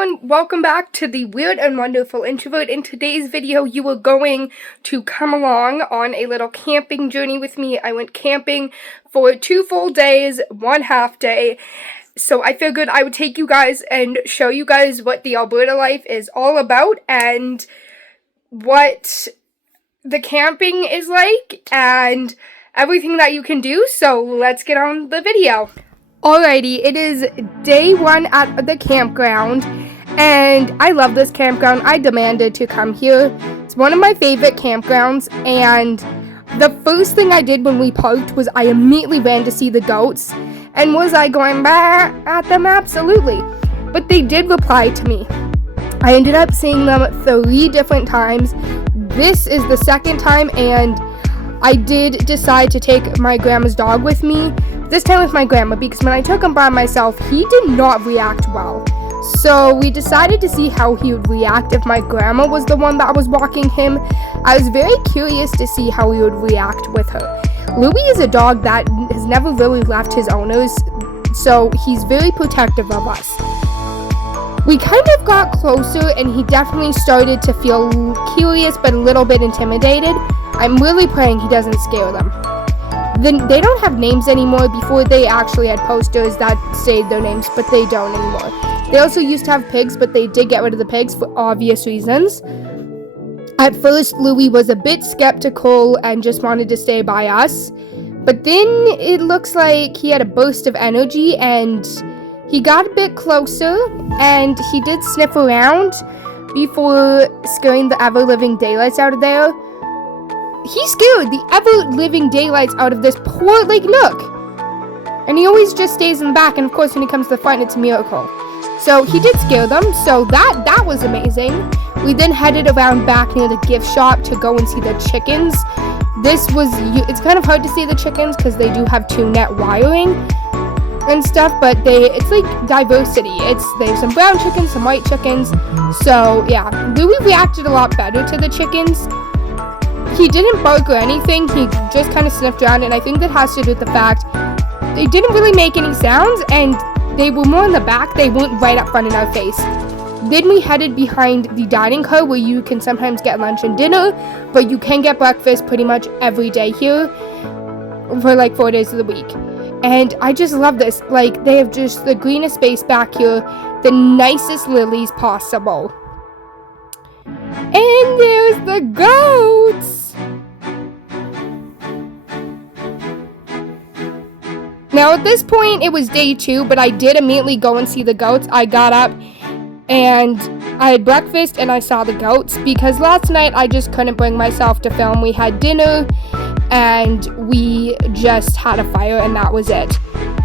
everyone, welcome back to the Weird and Wonderful Introvert. In today's video, you are going to come along on a little camping journey with me. I went camping for 2 full days, 1 half day. So I figured I would take you guys and show you guys what the Alberta life is all about and what the camping is like and everything that you can do. So let's get on the video. Alrighty, it is day 1 at the campground, and I love this campground. I demanded to come here. It's one of my favorite campgrounds, and the first thing I did when we parked was I immediately ran to see the goats. And was I going back at them? Absolutely. But they did reply to me. I ended up seeing them 3 different times. This is the second time, and I did decide to take my grandma's dog with me. This time with my grandma, because when I took him by myself, he did not react well. So we decided to see how he would react if my grandma was the one that was walking him. I was very curious to see how he would react with her. Louis is a dog that has never really left his owners, so he's very protective of us. We kind of got closer, and he definitely started to feel curious but a little bit intimidated. I'm really praying he doesn't scare them. Then they don't have names anymore. Before they actually had posters that said their names, but they don't anymore. They also used to have pigs, but they did get rid of the pigs for obvious reasons. At first, Louis was a bit skeptical and just wanted to stay by us. But then it looks like he had a burst of energy and he got a bit closer and he did sniff around before scaring the ever-living daylights out of there. He scared the ever-living daylights out of this poor Lake Nook. And he always just stays in the back, and of course when he comes to the front, it's a miracle. So he did scare them, so that was amazing. We then headed around back near the gift shop to go and see the chickens. It's kind of hard to see the chickens because they do have 2 net wiring and stuff, but it's like diversity. There's some brown chickens, some white chickens. So yeah, Louis reacted a lot better to the chickens. He didn't bark or anything, he just kind of sniffed around, and I think that has to do with the fact they didn't really make any sounds, and they were more in the back, they weren't right up front in our face. Then we headed behind the dining car where you can sometimes get lunch and dinner, but you can get breakfast pretty much every day here for like 4 days of the week. And I just love this, like they have just the greenest space back here, the nicest lilies possible. And there's the goats! Now at this point it was day 2, but I did immediately go and see the goats. I got up and I had breakfast and I saw the goats because last night I just couldn't bring myself to film. We had dinner and we just had a fire and that was it.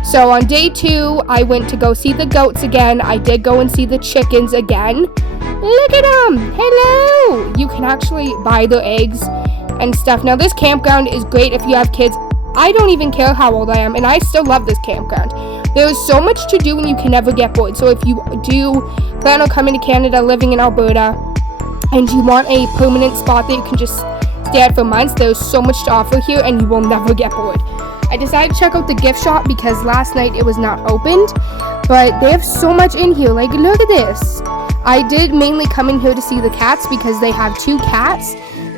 So on day 2 I went to go see the goats again. I did go and see the chickens again. Look at them! Hello! You can actually buy their eggs and stuff. Now this campground is great if you have kids. I don't even care how old I am, and I still love this campground. There is so much to do and you can never get bored. So if you do plan on coming to Canada, living in Alberta, and you want a permanent spot that you can just stay at for months, there's so much to offer here and you will never get bored. I decided to check out the gift shop because last night it was not opened, but they have so much in here. Like, look at this. I did mainly come in here to see the cats because they have 2 cats.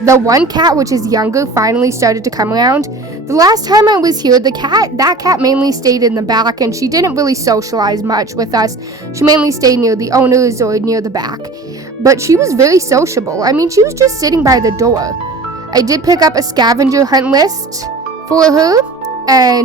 The one cat, which is younger, finally started to come around. The last time I was here, that cat mainly stayed in the back, and she didn't really socialize much with us. She mainly stayed near the owners or near the back. But she was very sociable. I mean, she was just sitting by the door. I did pick up a scavenger hunt list for her,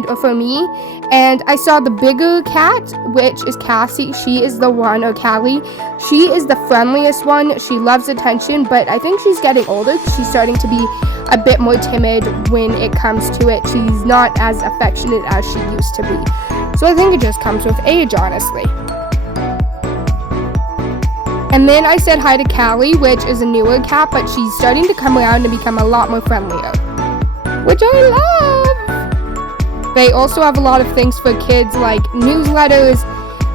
or for me, and I saw the bigger cat, which is Cassie. She is the one, or Callie. She is the friendliest one. She loves attention, but I think she's getting older. She's starting to be a bit more timid when it comes to it. She's not as affectionate as she used to be. So I think it just comes with age, honestly. And then I said hi to Callie, which is a newer cat, but she's starting to come around and become a lot more friendlier, which I love. They also have a lot of things for kids like newsletters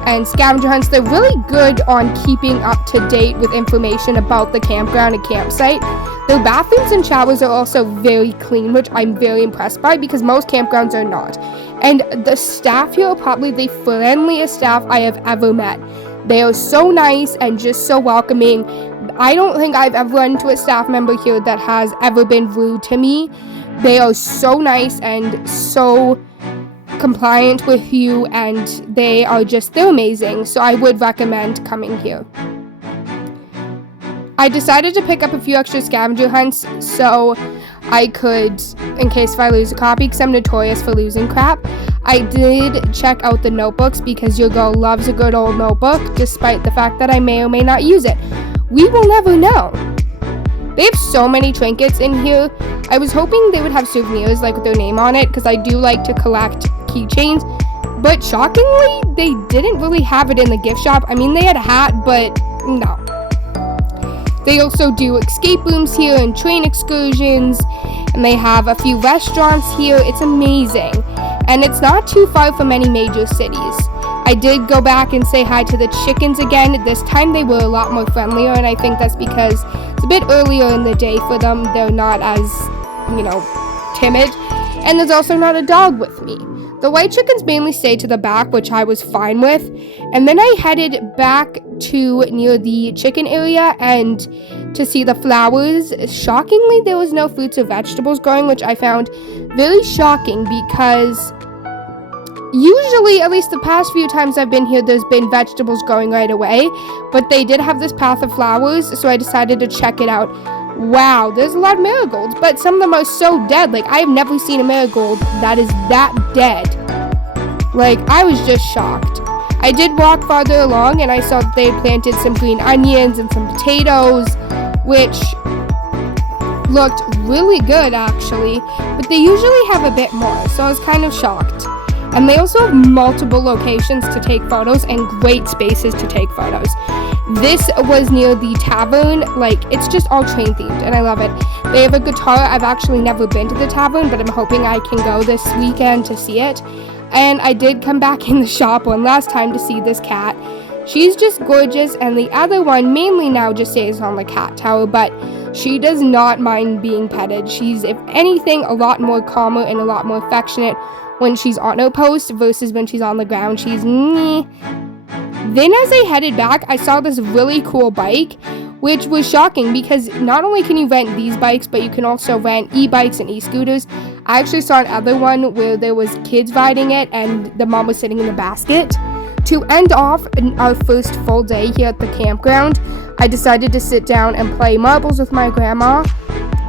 and scavenger hunts. They're really good on keeping up to date with information about the campground and campsite. Their bathrooms and showers are also very clean, which I'm very impressed by because most campgrounds are not. And the staff here are probably the friendliest staff I have ever met. They are so nice and just so welcoming. I don't think I've ever run into a staff member here that has ever been rude to me. They are so nice and so compliant with you, and they're amazing. So I would recommend coming here. I decided to pick up a few extra scavenger hunts so I could, in case if I lose a copy, because I'm notorious for losing crap. I did check out the notebooks because your girl loves a good old notebook, despite the fact that I may or may not use it. We will never know. They have so many trinkets in here. I was hoping they would have souvenirs like with their name on it, because I do like to collect keychains. But shockingly, they didn't really have it in the gift shop. I mean, they had a hat, but no. They also do escape rooms here and train excursions, and they have a few restaurants here. It's amazing, and it's not too far from any major cities. I did go back and say hi to the chickens again. This time they were a lot more friendlier, and I think that's because it's a bit earlier in the day for them. They're not as, timid, and there's also not a dog with me. The white chickens mainly stayed to the back, which I was fine with, and then I headed back to near the chicken area and to see the flowers. Shockingly, there was no fruits or vegetables growing, which I found very shocking because usually, at least the past few times I've been here, there's been vegetables growing right away, but they did have this path of flowers, so I decided to check it out. Wow, there's a lot of marigolds, but some of them are so dead. Like, I have never seen a marigold that is that dead. Like, I was just shocked. I did walk farther along, and I saw that they had planted some green onions and some potatoes, which looked really good, actually, but they usually have a bit more, so I was kind of shocked. And they also have multiple locations to take photos and great spaces to take photos. This was near the tavern. Like, it's just all train themed, and I love it. They have a guitar. I've actually never been to the tavern, but I'm hoping I can go this weekend to see it. And I did come back in the shop one last time to see this cat. She's just gorgeous, and the other one mainly now just stays on the cat tower, but she does not mind being petted. She's, if anything, a lot more calmer and a lot more affectionate when she's on her post versus when she's on the ground. She's meh. Then as I headed back, I saw this really cool bike, which was shocking because not only can you rent these bikes, but you can also rent e-bikes and e-scooters. I actually saw another one where there was kids riding it and the mom was sitting in the basket. To end off our first full day here at the campground, I decided to sit down and play marbles with my grandma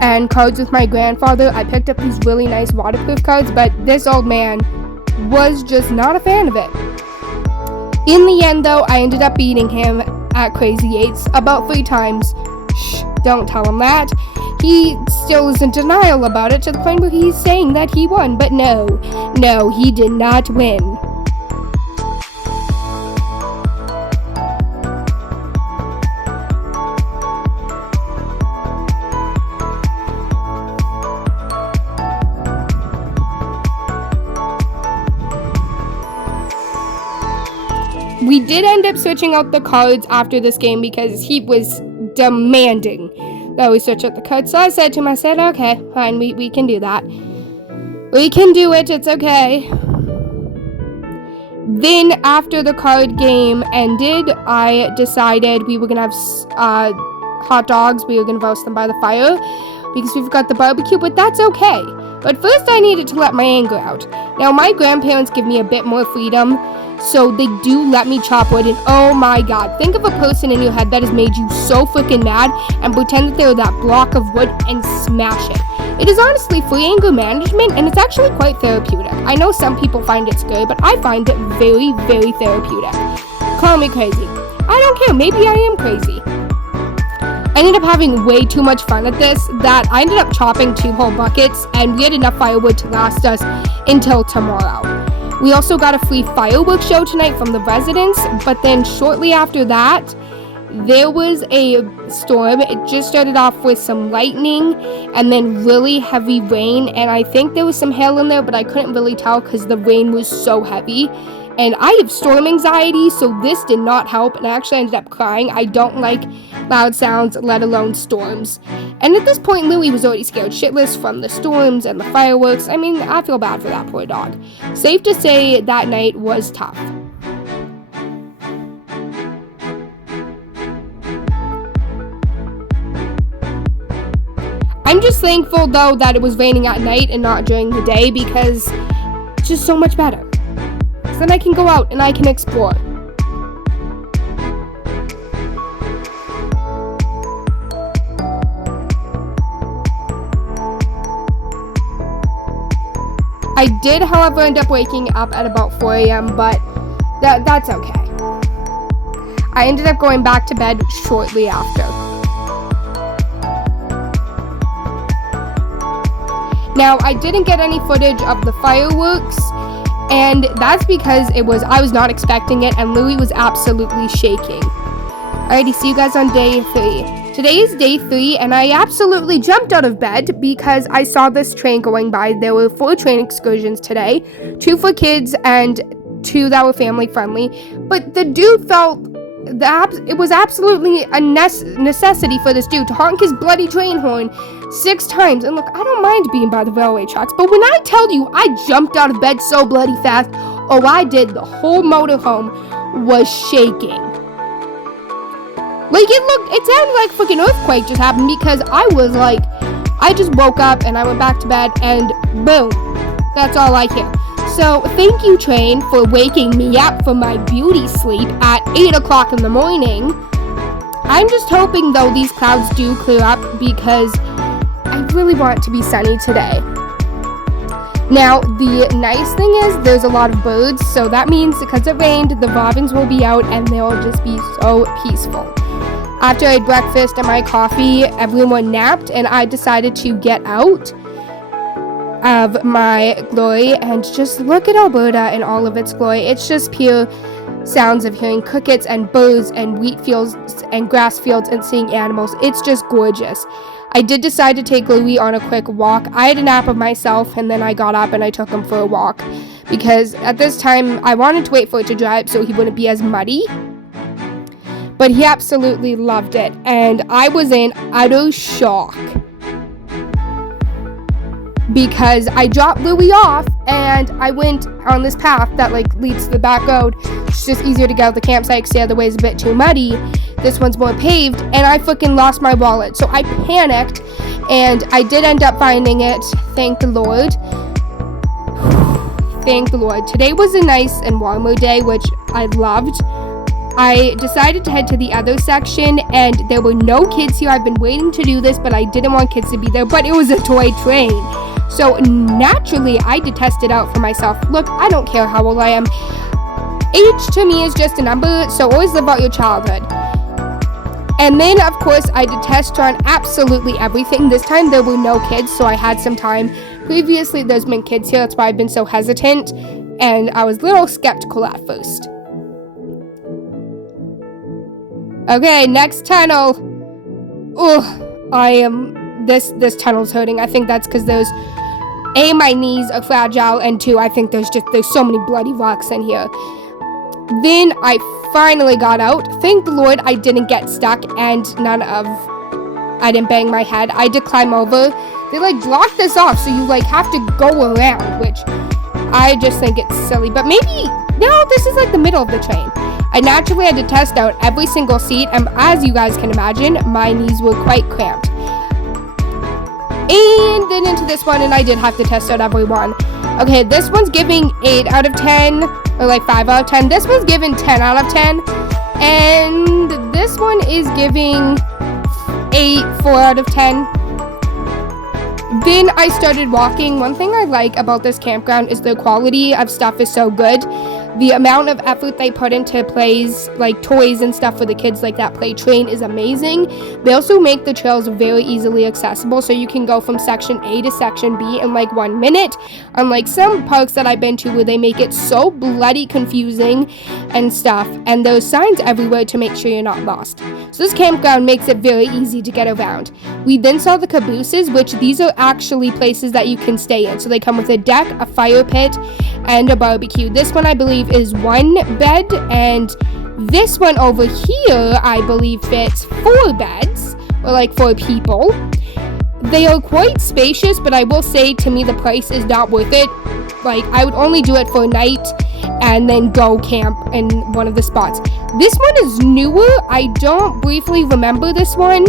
and cards with my grandfather. I picked up these really nice waterproof cards, but this old man was just not a fan of it. In the end, though, I ended up beating him at Crazy 8s about 3 times. Shh, don't tell him that. He still is in denial about it to the point where he's saying that he won, but no, he did not win. We did end up switching out the cards after this game because he was demanding that we switch out the cards. So I said to him, okay, fine, we can do that. We can do it, it's okay. Then after the card game ended, I decided we were going to have hot dogs. We were going to roast them by the fire because we forgot the barbecue, but that's okay. But first I needed to let my anger out. Now my grandparents give me a bit more freedom, so they do let me chop wood, and oh my god, think of a person in your head that has made you so freaking mad and pretend that they're that block of wood and smash it. It is honestly free anger management, and it's actually quite therapeutic. I know some people find it scary, but I find it very, very therapeutic. Call me crazy. I don't care, maybe I am crazy. I ended up having way too much fun at this that I ended up chopping 2 whole buckets, and we had enough firewood to last us until tomorrow. We also got a free fireworks show tonight from the residents, but then shortly after that, there was a storm. It just started off with some lightning and then really heavy rain, and I think there was some hail in there, but I couldn't really tell because the rain was so heavy. And I have storm anxiety, so this did not help, and I actually ended up crying. I don't like loud sounds, let alone storms. And at this point, Louie was already scared shitless from the storms and the fireworks. I mean, I feel bad for that poor dog. Safe to say that night was tough. I'm just thankful, though, that it was raining at night and not during the day, because it's just so much better. So then I can go out and I can explore. I did, however, end up waking up at about 4 a.m., but that's okay. I ended up going back to bed shortly after. Now, I didn't get any footage of the fireworks, and that's because I was not expecting it, and Louis was absolutely shaking. Alrighty, see you guys on day 3. Today is day 3, and I absolutely jumped out of bed because I saw this train going by. There were 4 train excursions today, 2 for kids and 2 that were family friendly. But the dude felt that it was absolutely a necessity for this dude to honk his bloody train horn 6 times. And look, I don't mind being by the railway tracks, but when I tell you I jumped out of bed so bloody fast, I did, the whole motorhome was shaking. Like, it sounded like a freaking earthquake just happened, because I just woke up and I went back to bed and boom, that's all I hear. So thank you, train, for waking me up from my beauty sleep at 8 o'clock in the morning. I'm just hoping, though, these clouds do clear up, because I really want it to be sunny today. Now, the nice thing is there's a lot of birds, so that means because it rained, the robins will be out and they'll just be so peaceful. After I had breakfast and my coffee, everyone napped, and I decided to get out of my glory and just look at Alberta in all of its glory. It's just pure sounds of hearing crickets and birds and wheat fields and grass fields and seeing animals. It's just gorgeous. I did decide to take Louis on a quick walk. I had a nap of myself, and then I got up and I took him for a walk, because at this time I wanted to wait for it to dry up so he wouldn't be as muddy. But he absolutely loved it, and I was in utter shock, because I dropped Louis off and I went on this path that leads to the back road. It's just easier to get out the campsite because the other way is a bit too muddy. This one's more paved, and I freaking lost my wallet. So I panicked, and I did end up finding it. Thank the Lord. Thank the Lord. Today was a nice and warmer day, which I loved. I decided to head to the other section, and there were no kids here. I've been waiting to do this, but I didn't want kids to be there, but it was a toy train. So naturally, I did test it out for myself. Look, I don't care how old I am. Age to me is just a number, so always live out your childhood. And then, of course, I did test run absolutely everything. This time, there were no kids, so I had some time. Previously, there's been kids here, that's why I've been so hesitant, and I was a little skeptical at first. Okay, next tunnel. This tunnel's hurting. I think that's because my knees are fragile, and 2, I think there's so many bloody rocks in here. Then I finally got out. Thank the Lord I didn't get stuck, and I didn't bang my head. I did climb over. They blocked this off, so you have to go around, which I just think it's silly. But maybe, no, this is the middle of the train. I naturally had to test out every single seat, and as you guys can imagine, my knees were quite cramped. And then into this one, and I did have to test out every one. Okay, this one's giving 8 out of 10, or 5 out of 10. This one's giving 10 out of 10. And this one is giving 4 out of 10. Then I started walking. One thing I like about this campground is the quality of stuff is so good. The amount of effort they put into plays, toys and stuff for the kids, that play train, is amazing. They also make the trails very easily accessible, so you can go from section A to section B in 1 minute. Unlike some parks that I've been to where they make it so bloody confusing and stuff, and there's signs everywhere to make sure you're not lost. So this campground makes it very easy to get around. We then saw the cabooses, which these are actually places that you can stay in. So they come with a deck, a fire pit, and a barbecue. This one, I believe, is 1 bed, and this one over here, I believe, fits 4 beds, or 4 people. They are quite spacious, but I will say, to me, the price is not worth it. I would only do it for a night and then go camp in one of the spots. This one is newer. I don't briefly remember this one.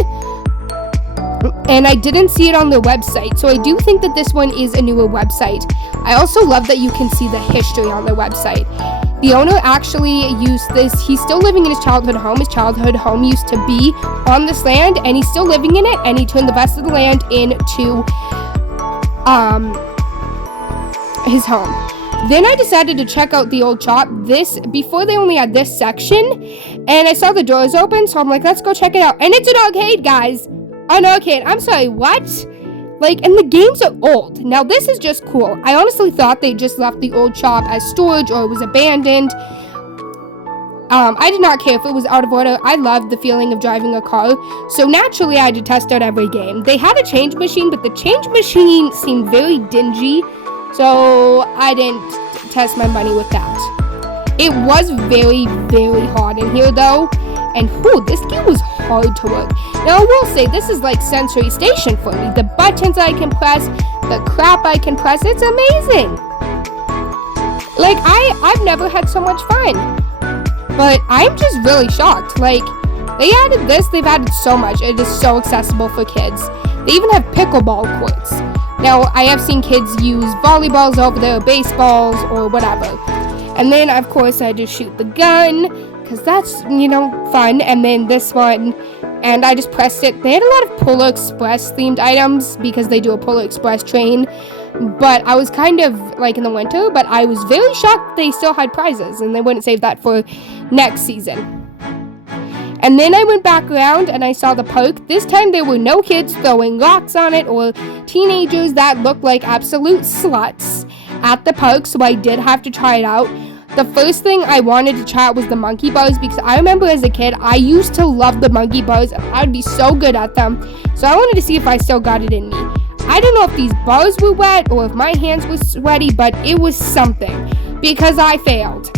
and I didn't see it on their website, so I do think that this one is a newer website. I also love that you can see the history on their website. The owner actually used this. He's still living in his childhood home. His childhood home used to be on this land, and he's still living in it, and he turned the rest of the land into his home. Then I decided to check out the old shop. Before they only had this section, and I saw the doors open, so I'm like, let's go check it out. And it's an arcade, guys. An arcade. I'm sorry, what? Like, and the games are old. Now, this is just cool. I honestly thought they just left the old shop as storage or it was abandoned. I did not care if it was out of order. I loved the feeling of driving a car, so naturally I had to test out every game. They had a change machine, but the change machine seemed very dingy, so I didn't test my money with that. It was very, very hard in here, though, and this game was hard to work. Now, I will say, this is like Sensory Station for me. The buttons I can press, the crap I can press, it's amazing. Like, I've never had so much fun. But I'm just really shocked. Like, they added this, they've added so much. It is so accessible for kids. They even have pickleball courts. Now, I have seen kids use volleyballs over there, baseballs, or whatever. And then, of course, I just shoot the gun, because that's, fun. And then this one, and I just pressed it. They had a lot of Polar Express themed items, because they do a Polar Express train. But I was kind of, like, in the winter, but I was very shocked they still had prizes, and they wouldn't save that for next season. And then I went back around, and I saw the park. This time, there were no kids throwing rocks on it, or teenagers that looked like absolute sluts at the park, so I did have to try it out. The first thing I wanted to try out was the monkey bars, because I remember as a kid, I used to love the monkey bars, and I would be so good at them, so I wanted to see if I still got it in me. I don't know if these bars were wet or if my hands were sweaty, but it was something, because I failed.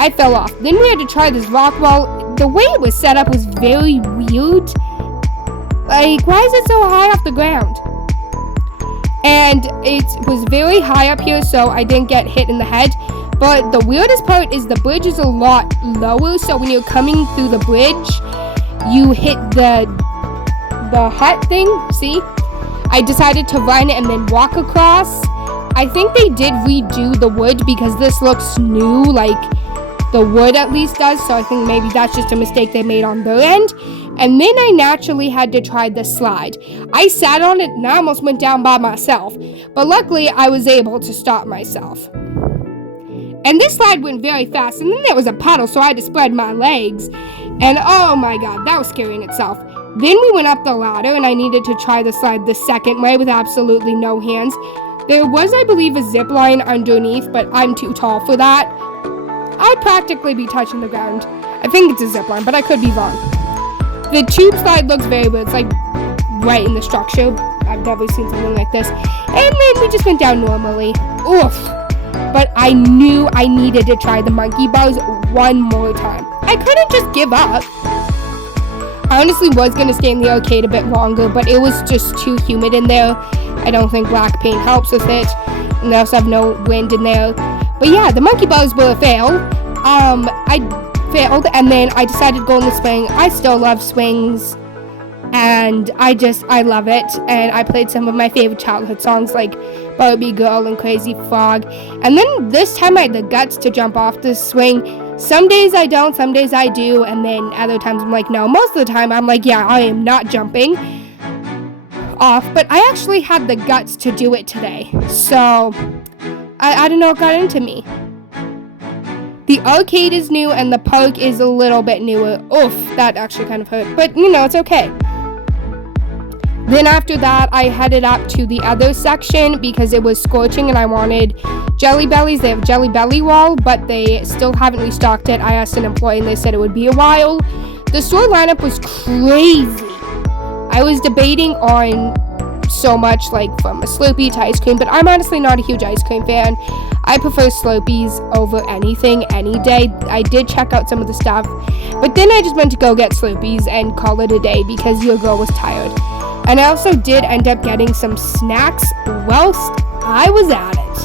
I fell off. Then we had to try this rock wall. The way it was set up was very weird. Like, why is it so high off the ground? And it was very high up here, so I didn't get hit in the head. But the weirdest part is the bridge is a lot lower, so when you're coming through the bridge, you hit the hut thing, see? I decided to run and then walk across. I think they did redo the wood because this looks new, like the wood at least does, so I think maybe that's just a mistake they made on their end. And then I naturally had to try the slide. I sat on it and I almost went down by myself, but luckily I was able to stop myself. And this slide went very fast, and then there was a puddle, so I had to spread my legs, and oh my god, that was scary in itself. Then we went up the ladder, and I needed to try the slide the second way with absolutely no hands. There was, I believe, a zip line underneath, but I'm too tall for that. I'd practically be touching the ground. I think it's a zip line, but I could be wrong. The tube slide looks very weird. It's like right in the structure. I've never seen something like this. And then we just went down normally. Oof. But I knew I needed to try the monkey bars one more time. I couldn't just give up. I honestly was going to stay in the arcade a bit longer, but it was just too humid in there. I don't think black paint helps with it. And they also have no wind in there. But yeah, the monkey bars were a fail. I failed, and then I decided to go in the swing. I still love swings, and I love it. And I played some of my favorite childhood songs like Barbie Girl and Crazy Frog. And then this time I had the guts to jump off the swing. Some days I don't, some days I do, and then other times I'm like, no. Most of the time I'm like, yeah, I am not jumping off. But I actually had the guts to do it today. So I don't know what got into me. The arcade is new and the park is a little bit newer. Oof, that actually kind of hurt. But, it's okay. Then after that, I headed up to the other section because it was scorching and I wanted Jelly Bellies. They have Jelly Belly Wall, but they still haven't restocked it. I asked an employee and they said it would be a while. The store lineup was crazy. I was debating on so much, like from a Slurpee to ice cream, but I'm honestly not a huge ice cream fan. I prefer Slurpees over anything, any day. I did check out some of the stuff, but then I just went to go get Slurpees and call it a day because your girl was tired. And I also did end up getting some snacks whilst I was at it.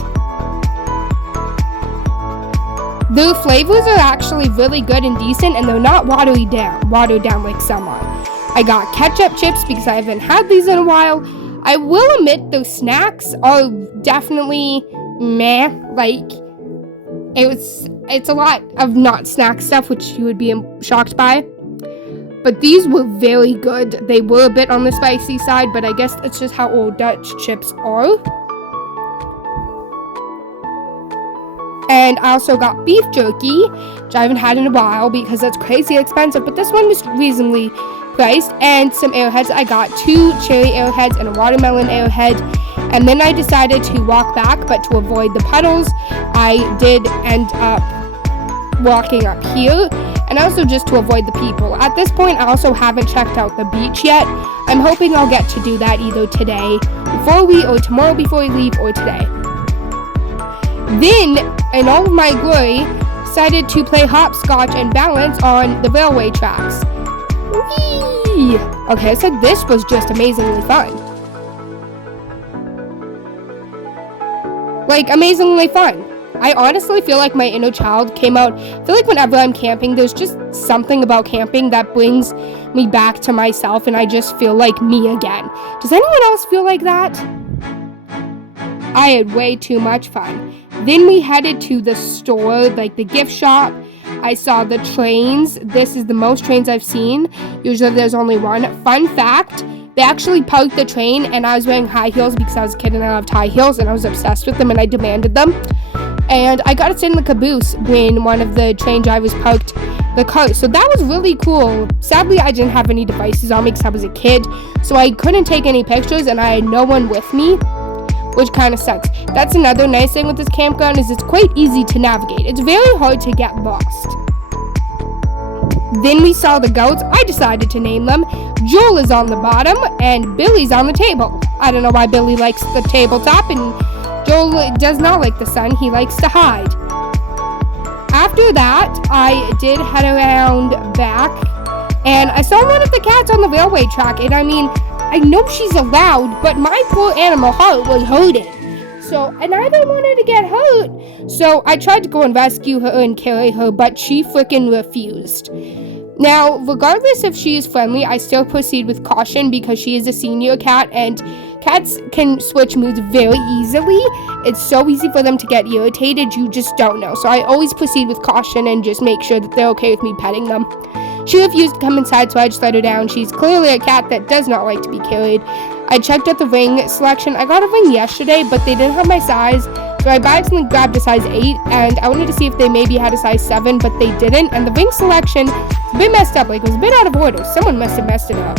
Their flavors are actually really good and decent, and they're not watered down like some are. I got ketchup chips because I haven't had these in a while. I will admit those snacks are definitely meh. Like, it's a lot of not snack stuff, which you would be shocked by. But these were very good. They were a bit on the spicy side, but I guess it's just how Old Dutch chips are. And I also got beef jerky, which I haven't had in a while because it's crazy expensive, but this one was reasonably priced. And some arrowheads. I got 2 cherry arrowheads and a watermelon arrowhead. And then I decided to walk back, but to avoid the puddles, I did end up walking up here. And also just to avoid the people. At this point, I also haven't checked out the beach yet. I'm hoping I'll get to do that either today before we, or tomorrow before we leave, or today. Then, in all of my glory, decided to play hopscotch and balance on the railway tracks. Whee! Okay, so this was just amazingly fun. Like, amazingly fun. I honestly feel like my inner child came out. I feel like whenever I'm camping, there's just something about camping that brings me back to myself, and I just feel like me again. Does anyone else feel like that? I had way too much fun. Then we headed to the store, like the gift shop. I saw the trains. This is the most trains I've seen. Usually there's only one. Fun fact, they actually parked the train, and I was wearing high heels because I was a kid and I loved high heels, and I was obsessed with them, and I demanded them. And I got to sit in the caboose when one of the train drivers parked the car. So that was really cool. Sadly, I didn't have any devices on me because I was a kid. So I couldn't take any pictures, and I had no one with me, which kind of sucks. That's another nice thing with this campground, is it's quite easy to navigate. It's very hard to get lost. Then we saw the goats. I decided to name them. Joel is on the bottom, and Billy's on the table. I don't know why Billy likes the tabletop, and Joel does not like the sun. He likes to hide. After that, I did head around back, and I saw one of the cats on the railway track, and I mean, I know she's allowed, but my poor animal heart was hurting. And I didn't want her to get hurt. So I tried to go and rescue her and carry her, but she freaking refused. Now, regardless if she is friendly, I still proceed with caution because she is a senior cat, and cats can switch moods very easily. It's so easy for them to get irritated, you just don't know. So I always proceed with caution and just make sure that they're okay with me petting them. She refused to come inside, so I just let her down. She's clearly a cat that does not like to be carried. I checked out the ring selection. I got a ring yesterday, but they didn't have my size. So I by accident grabbed a size 8, and I wanted to see if they maybe had a size 7, but they didn't. And the ring selection is a bit messed up. Like, it was a bit out of order. Someone must have messed it up.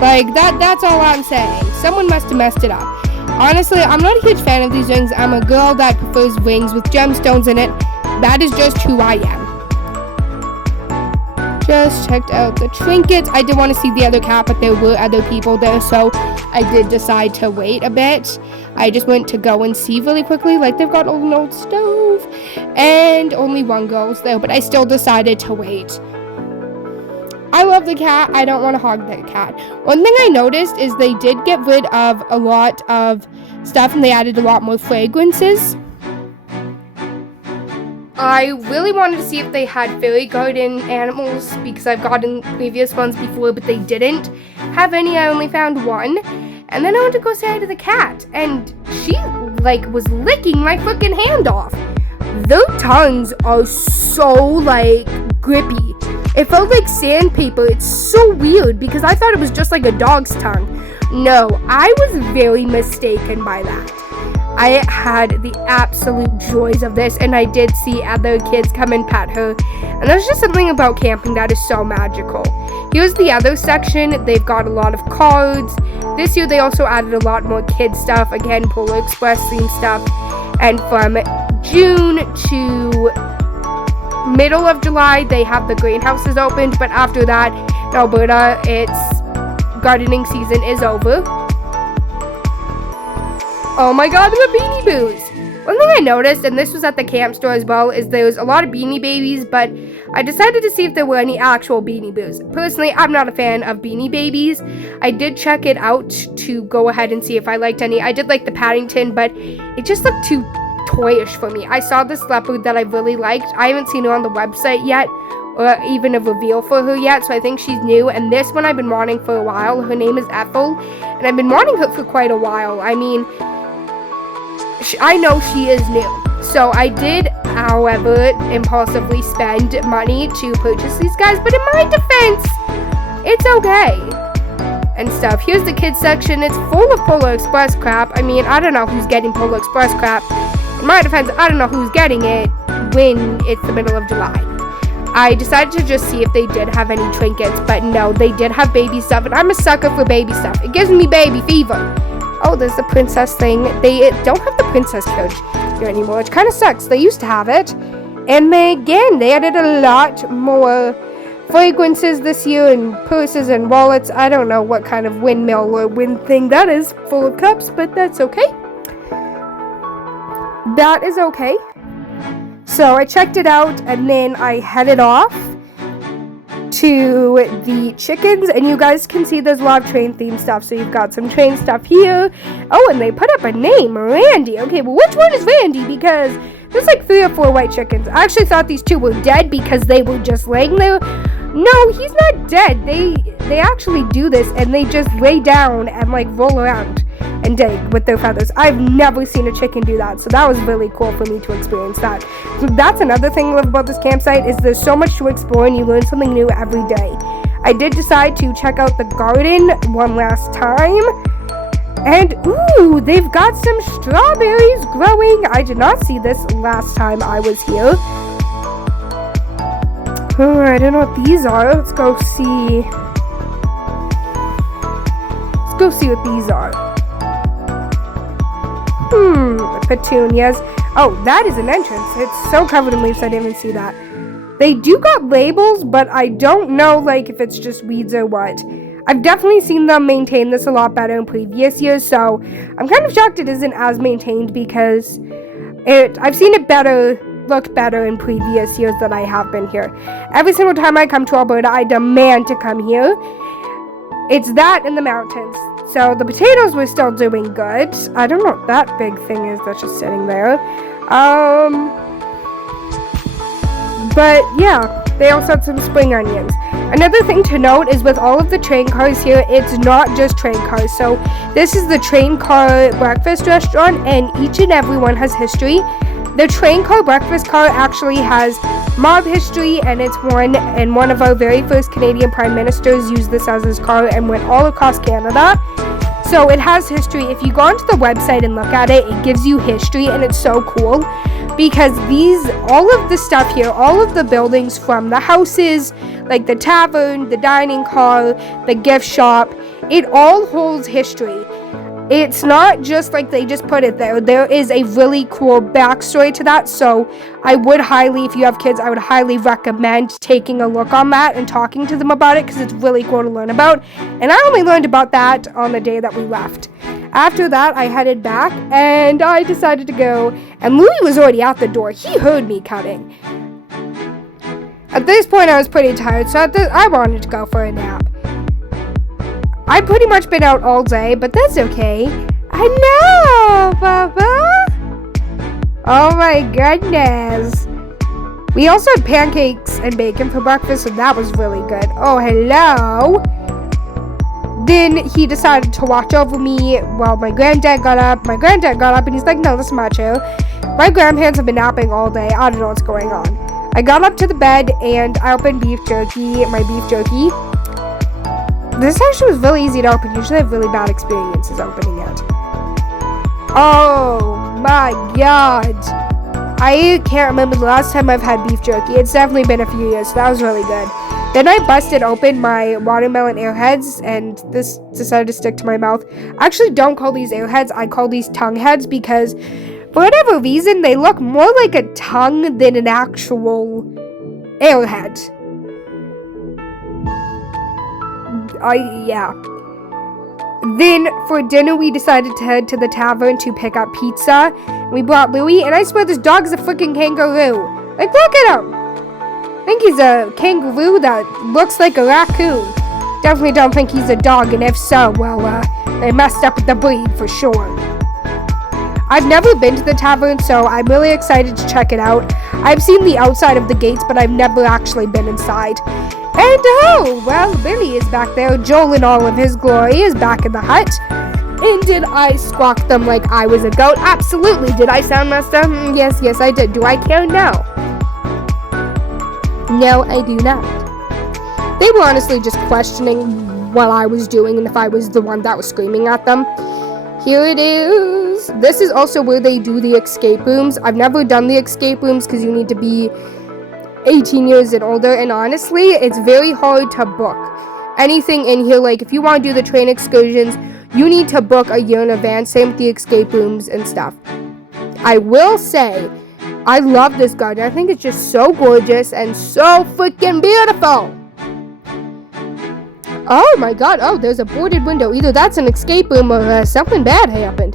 Like, that's all I'm saying. Someone must have messed it up. Honestly, I'm not a huge fan of these rings. I'm a girl that prefers rings with gemstones in it. That is just who I am. Just checked out the trinkets. I did want to see the other cat, but there were other people there, so I did decide to wait a bit. I just went to go and see really quickly. Like, they've got an old stove, and only one girl was there, but I still decided to wait. I love the cat. I don't want to hog the cat. One thing I noticed is they did get rid of a lot of stuff, and they added a lot more fragrances. I really wanted to see if they had fairy garden animals because I've gotten previous ones before, but they didn't have any. I only found one. And then I went to go say hi to the cat, and she, like, was licking my freaking hand off. Their tongues are so, like, grippy. It felt like sandpaper. It's so weird because I thought it was just like a dog's tongue. No, I was very mistaken by that. I had the absolute joys of this, and I did see other kids come and pet her, and there's just something about camping that is so magical. Here's the other section. They've got a lot of cards. This year they also added a lot more kid stuff, again, Polar Express themed stuff, and from June to middle of July they have the greenhouses opened, but after that in Alberta it's gardening season is over. Oh my god, the Beanie Boos! One thing I noticed, and this was at the camp store as well, is there was a lot of Beanie Babies, but I decided to see if there were any actual Beanie Boos. Personally, I'm not a fan of Beanie Babies. I did check it out to go ahead and see if I liked any. I did like the Paddington, but it just looked too toyish for me. I saw this leopard that I really liked. I haven't seen it on the website yet, or even a reveal for her yet, so I think she's new. And this one I've been wanting for a while. Her name is Ethel, and I've been wanting her for quite a while. I mean, I know she is new. So I did, however, impulsively spend money to purchase these guys, but in my defense, it's okay. And stuff. Here's the kids section. It's full of Polar Express crap. I mean, I don't know who's getting Polar Express crap. In my defense, I don't know who's getting it when it's the middle of July. I decided to just see if they did have any trinkets, but no, they did have baby stuff, and I'm a sucker for baby stuff. It gives me baby fever. Oh, there's the princess thing. They don't have the princess coach here anymore, which kind of sucks. They used to have it. And they added a lot more fragrances this year, and purses and wallets. I don't know what kind of windmill or wind thing that is full of cups, but that's okay. That is okay. So I checked it out, and then I headed off to the chickens, and you guys can see there's a lot of train themed stuff. So you've got some train stuff here. Oh, and they put up a name, Randy. Okay, well, which one is Randy? Because there's like 3 or 4 white chickens. I actually thought these 2 were dead because they were just laying there. No, he's not dead. They actually do this, and they just lay down and like roll around and dig with their feathers. I've never seen a chicken do that, so that was really cool for me to experience that. So that's another thing I love about this campsite, is there's so much to explore and you learn something new every day. I did decide to check out the garden one last time, and ooh, they've got some strawberries growing. I did not see this last time I was here. Oh, I don't know what these are. Let's go see. Let's go see what these are. Petunias. Oh, that is an entrance. It's so covered in leaves, I didn't even see that. They do got labels, but I don't know, like, if it's just weeds or what. I've definitely seen them maintain this a lot better in previous years, so I'm kind of shocked it isn't as maintained, because I've seen it look better in previous years that I have been here. Every single time I come to Alberta, I demand to come here. It's that in the mountains. So the potatoes were still doing good. I don't know what that big thing is that's just sitting there. But yeah, they also had some spring onions. Another thing to note is with all of the train cars here, it's not just train cars. So this is the train car breakfast restaurant, and each and every one has history. The train car breakfast car actually has mob history, and one of our very first Canadian prime ministers used this as his car and went all across Canada. So it has history. If you go onto the website and look at it, it gives you history, and it's so cool because all of the stuff here, all of the buildings from the houses, like the tavern, the dining car, the gift shop, it all holds history. It's not just like they just put it there. There is a really cool backstory to that. So I would highly, if you have kids, I would highly recommend taking a look on that and talking to them about it, because it's really cool to learn about. And I only learned about that on the day that we left. After that, I headed back and I decided to go. And Louis was already out the door. He heard me coming. At this point, I was pretty tired, so I wanted to go for a nap. I've pretty much been out all day, but that's okay. I know, Papa. Oh my goodness. We also had pancakes and bacon for breakfast, so that was really good. Oh, hello. Then he decided to watch over me while my granddad got up. My granddad got up and he's like, no, this is my chair. My grandparents have been napping all day. I don't know what's going on. I got up to the bed and I opened my beef jerky. This actually was really easy to open. Usually I have really bad experiences opening it. Oh my god. I can't remember the last time I've had beef jerky. It's definitely been a few years, so that was really good. Then I busted open my watermelon airheads, and this decided to stick to my mouth. I actually don't call these airheads, I call these tongue heads, because for whatever reason, they look more like a tongue than an actual airhead. Yeah. Then for dinner, we decided to head to the tavern to pick up pizza. We brought Louis, and I swear this dog is a freaking kangaroo. Like, look at him. I think he's a kangaroo that looks like a raccoon. Definitely don't think he's a dog, and if so, well, they messed up with the breed for sure. I've never been to the tavern, so I'm really excited to check it out. I've seen the outside of the gates, but I've never actually been inside. And oh, well, Billy is back there. Joel in all of his glory is back in the hut. And did I squawk them like I was a goat? Absolutely. Did I sound messed up? Yes, I did. Do I care? No. No, I do not. They were honestly just questioning what I was doing and if I was the one that was screaming at them. Here it is. This is also where they do the escape rooms. I've never done the escape rooms because you need to be 18 years and older, and honestly, it's very hard to book anything in here. Like, if you want to do the train excursions, you need to book a year in advance. Same with the escape rooms and stuff. I will say, I love this garden. I think it's just so gorgeous and so freaking beautiful. Oh my god, oh, there's a boarded window. Either that's an escape room or something bad happened.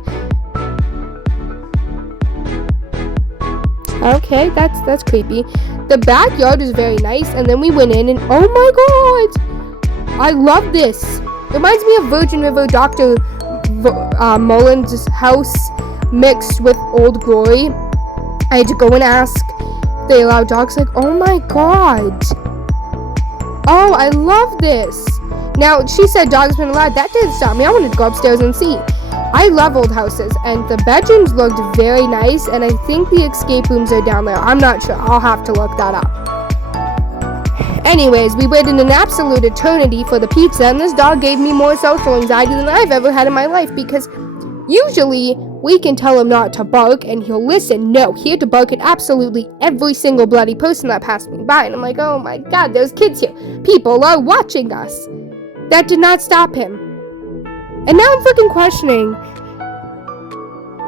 Okay, that's creepy. The backyard is very nice, and then we went in, and oh my god! I love this. It reminds me of Virgin River Dr. Mullins' house mixed with Old Glory. I had to go and ask if they allow dogs. Like, oh my god. Oh, I love this. Now, she said dogs weren't allowed. That didn't stop me. I wanted to go upstairs and see. I love old houses, and the bedrooms looked very nice, and I think the escape rooms are down there. I'm not sure. I'll have to look that up. Anyways, we waited an absolute eternity for the pizza, and this dog gave me more social anxiety than I've ever had in my life, because usually we can tell him not to bark, and he'll listen. No, he had to bark at absolutely every single bloody person that passed me by, and I'm like, oh my god, there's kids here. People are watching us. That did not stop him. And now I'm freaking questioning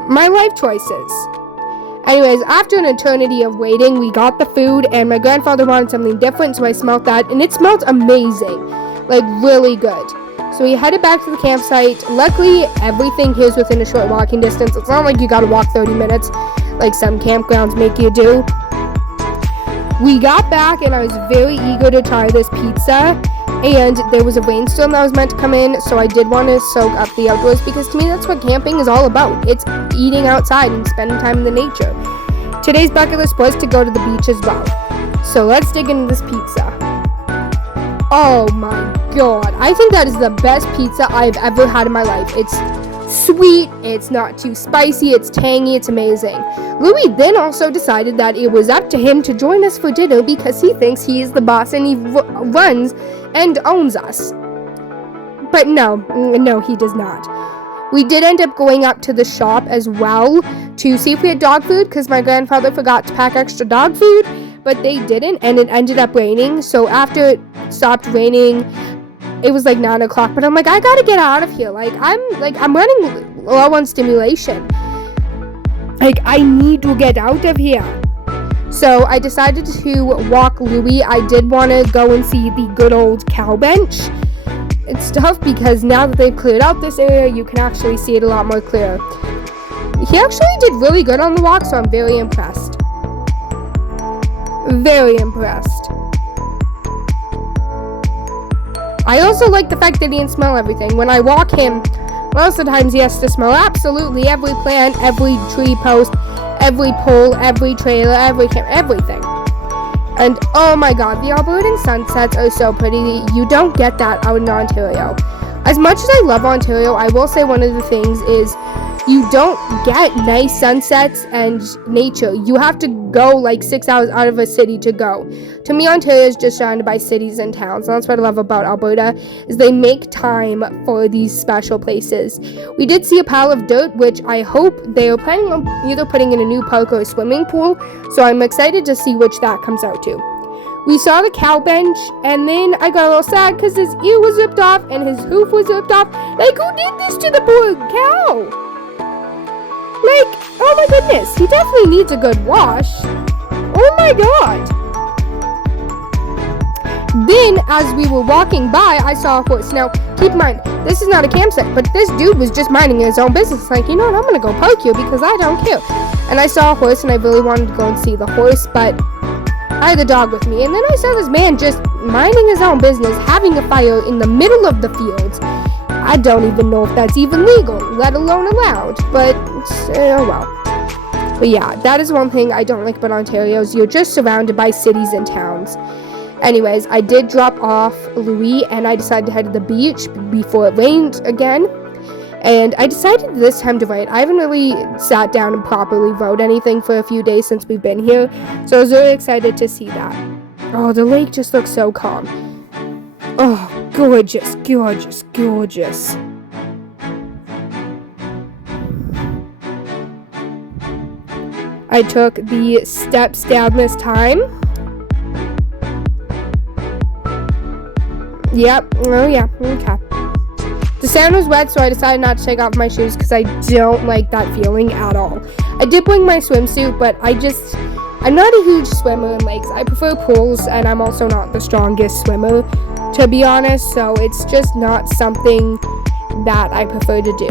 my life choices. Anyways, after an eternity of waiting, we got the food, and my grandfather wanted something different, so I smelled that, and it smelled amazing. Like, really good. So we headed back to the campsite. Luckily, everything here is within a short walking distance. It's not like you gotta walk 30 minutes, like some campgrounds make you do. We got back, and I was very eager to try this pizza. And there was a rainstorm that was meant to come in, so I did want to soak up the outdoors, because to me that's what camping is all about. It's eating outside and spending time in the nature. Today's bucket list was to go to the beach as well. So let's dig into this pizza. Oh my god. I think that is the best pizza I've ever had in my life. It's sweet, it's not too spicy, it's tangy, it's amazing. Louis then also decided that it was up to him to join us for dinner because he thinks he is the boss and he runs and owns us. But no, he does not. We did end up going up to the shop as well to see if we had dog food, because my grandfather forgot to pack extra dog food, but they didn't, and it ended up raining. So after it stopped raining, it was like 9 o'clock, but I'm like, I gotta get out of here. I'm running low on stimulation. Like, I need to get out of here. So I decided to walk Louis. I did want to go and see the good old cow bench and stuff, because now that they've cleared out this area, you can actually see it a lot more clear. He actually did really good on the walk, so I'm very impressed. Very impressed. I also like the fact that he didn't smell everything. When I walk him, most of the times he has to smell absolutely every plant, every tree post, every pole, every trailer, everything. And oh my god, the Albertan sunsets are so pretty. You don't get that out in Ontario. As much as I love Ontario, I will say one of the things is you don't get nice sunsets and nature. You have to go like 6 hours out of a city to go. To me, Ontario is just surrounded by cities and towns. And that's what I love about Alberta, is they make time for these special places. We did see a pile of dirt, which I hope they are planning on either putting in a new park or a swimming pool. So I'm excited to see which that comes out to. We saw the cow bench, and then I got a little sad because his ear was ripped off and his hoof was ripped off. Like, who did this to the poor cow? Like, oh my goodness, he definitely needs a good wash. Oh my god. Then, as we were walking by, I saw a horse. Now, keep in mind, this is not a campsite, but this dude was just minding his own business. Like, you know what, I'm gonna go park here because I don't care. And I saw a horse, and I really wanted to go and see the horse, but I had the dog with me. And then I saw this man just minding his own business, having a fire in the middle of the fields. I don't even know if that's even legal, let alone allowed, but Oh well. But yeah, that is one thing I don't like about Ontario is you're just surrounded by cities and towns. Anyways, I did drop off Louis and I decided to head to the beach before it rained again. And I decided this time to write. I haven't really sat down and properly wrote anything for a few days since we've been here. So I was really excited to see that. Oh, the lake just looks so calm. Oh, gorgeous, gorgeous, gorgeous. I took the steps down this time. Yep. Oh, yeah. Okay. The sand was wet, so I decided not to take off my shoes because I don't like that feeling at all. I did bring my swimsuit, but I'm not a huge swimmer in lakes. I prefer pools, and I'm also not the strongest swimmer, to be honest, so it's just not something that I prefer to do.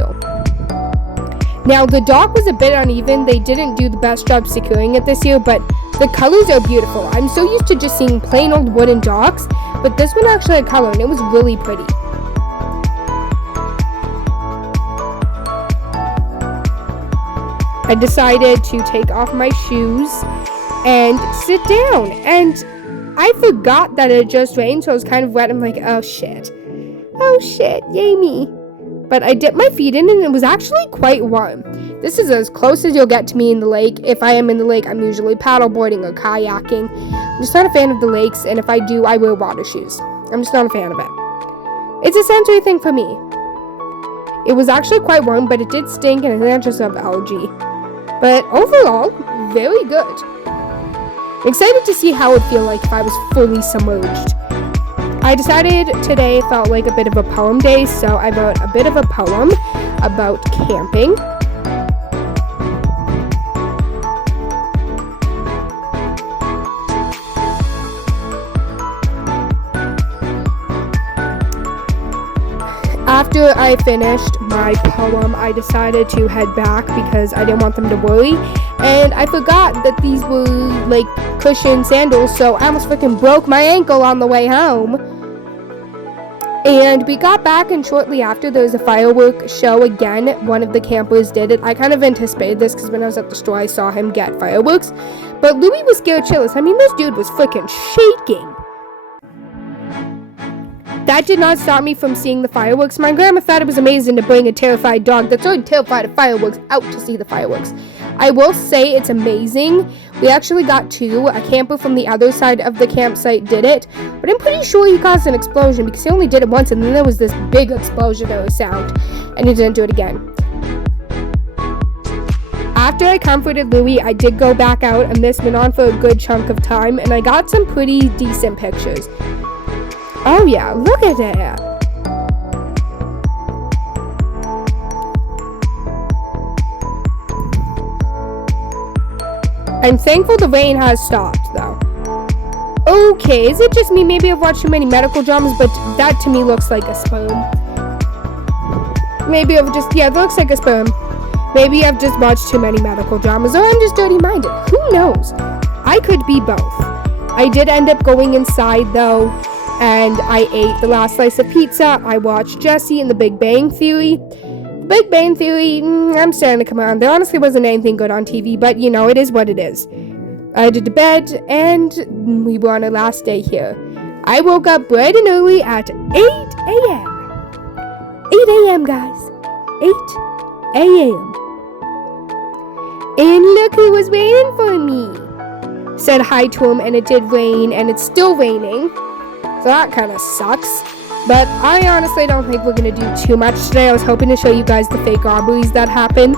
Now, the dock was a bit uneven. They didn't do the best job securing it this year, but the colors are beautiful. I'm so used to just seeing plain old wooden docks, but this one actually had color, and it was really pretty. I decided to take off my shoes and sit down, and I forgot that it just rained, so it was kind of wet. I'm like, oh shit, yay me. But I dipped my feet in and it was actually quite warm. This is as close as you'll get to me in the lake. If I am in the lake, I'm usually paddleboarding or kayaking. I'm just not a fan of the lakes, and if I do, I wear water shoes. I'm just not a fan of it. It's a sensory thing for me. It was actually quite warm, but it did stink, and I think I just have algae. But overall, very good. I'm excited to see how it would feel like if I was fully submerged. I decided today felt like a bit of a poem day, so I wrote a bit of a poem about camping. After I finished my poem, I decided to head back because I didn't want them to worry, and I forgot that these were like cushioned sandals, so I almost freaking broke my ankle on the way home. And we got back, and shortly after there was a firework show again. One of the campers did it. I kind of anticipated this because when I was at the store I saw him get fireworks, but Louis was scared shitless. I mean, this dude was freaking shaking. That did not stop me from seeing the fireworks. My grandma thought it was amazing to bring a terrified dog that's already terrified of fireworks out to see the fireworks. I will say it's amazing. We actually got two. A camper from the other side of the campsite did it, but I'm pretty sure he caused an explosion because he only did it once, and then there was this big explosionary sound, and he didn't do it again. After I comforted Louis, I did go back out, and this went on for a good chunk of time, and I got some pretty decent pictures. Oh yeah, look at that. I'm thankful the rain has stopped, though. Okay, is it just me? Maybe I've watched too many medical dramas, but that to me looks like a sperm. Maybe I've just, yeah, it looks like a sperm. Maybe I've just watched too many medical dramas, or I'm just dirty-minded. Who knows? I could be both. I did end up going inside, though, and I ate the last slice of pizza. I watched Jesse and The Big Bang Theory. Big Bang Theory, I'm starting to come around. There honestly wasn't anything good on TV, but you know, it is what it is. I did to bed, and we were on our last day here. I woke up bright and early at 8 a.m. 8 a.m., guys. 8 a.m. And look who was waiting for me. Said hi to him, and it did rain, and it's still raining. So that kind of sucks. But I honestly don't think we're going to do too much today. I was hoping to show you guys the fake robberies that happened.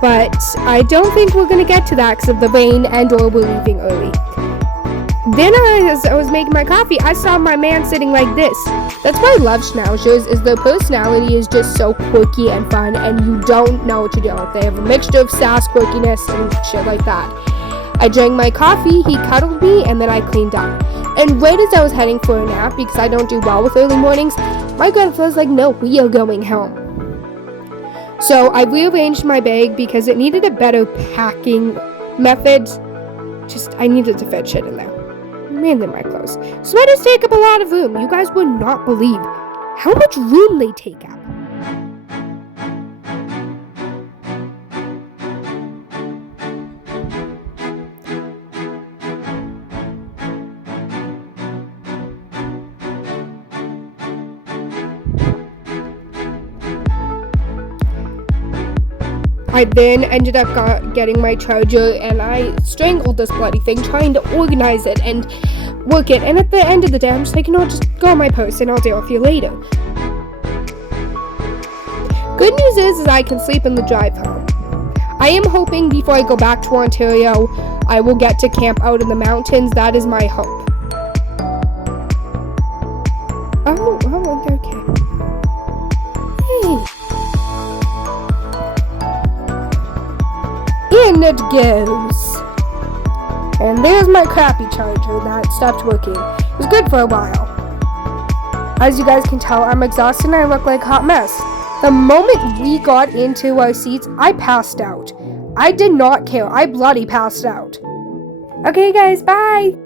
But I don't think we're going to get to that because of the rain and or we're leaving early. Then as I was making my coffee, I saw my man sitting like this. That's why I love schnauzers, is their personality is just so quirky and fun, and you don't know what to do with. They have a mixture of sass, quirkiness, and shit like that. I drank my coffee, he cuddled me, and then I cleaned up. And right as I was heading for a nap, because I don't do well with early mornings, my grandfather was like, no, we are going home. So I rearranged my bag because it needed a better packing method. I needed to fit shit in there. Mainly my clothes. Sweaters take up a lot of room. You guys would not believe how much room they take up. I then ended up getting my charger, and I strangled this bloody thing, trying to organize it and work it. And at the end of the day, I'm just like, just go on my post and I'll deal with you later. Good news is I can sleep in the drive home. I am hoping before I go back to Ontario, I will get to camp out in the mountains. That is my hope. Oh, okay. Hey. In it goes. And there's my crappy charger that stopped working. It was good for a while. As you guys can tell, I'm exhausted and I look like a hot mess. The moment we got into our seats, I passed out. I did not care. I bloody passed out. Okay, guys, bye!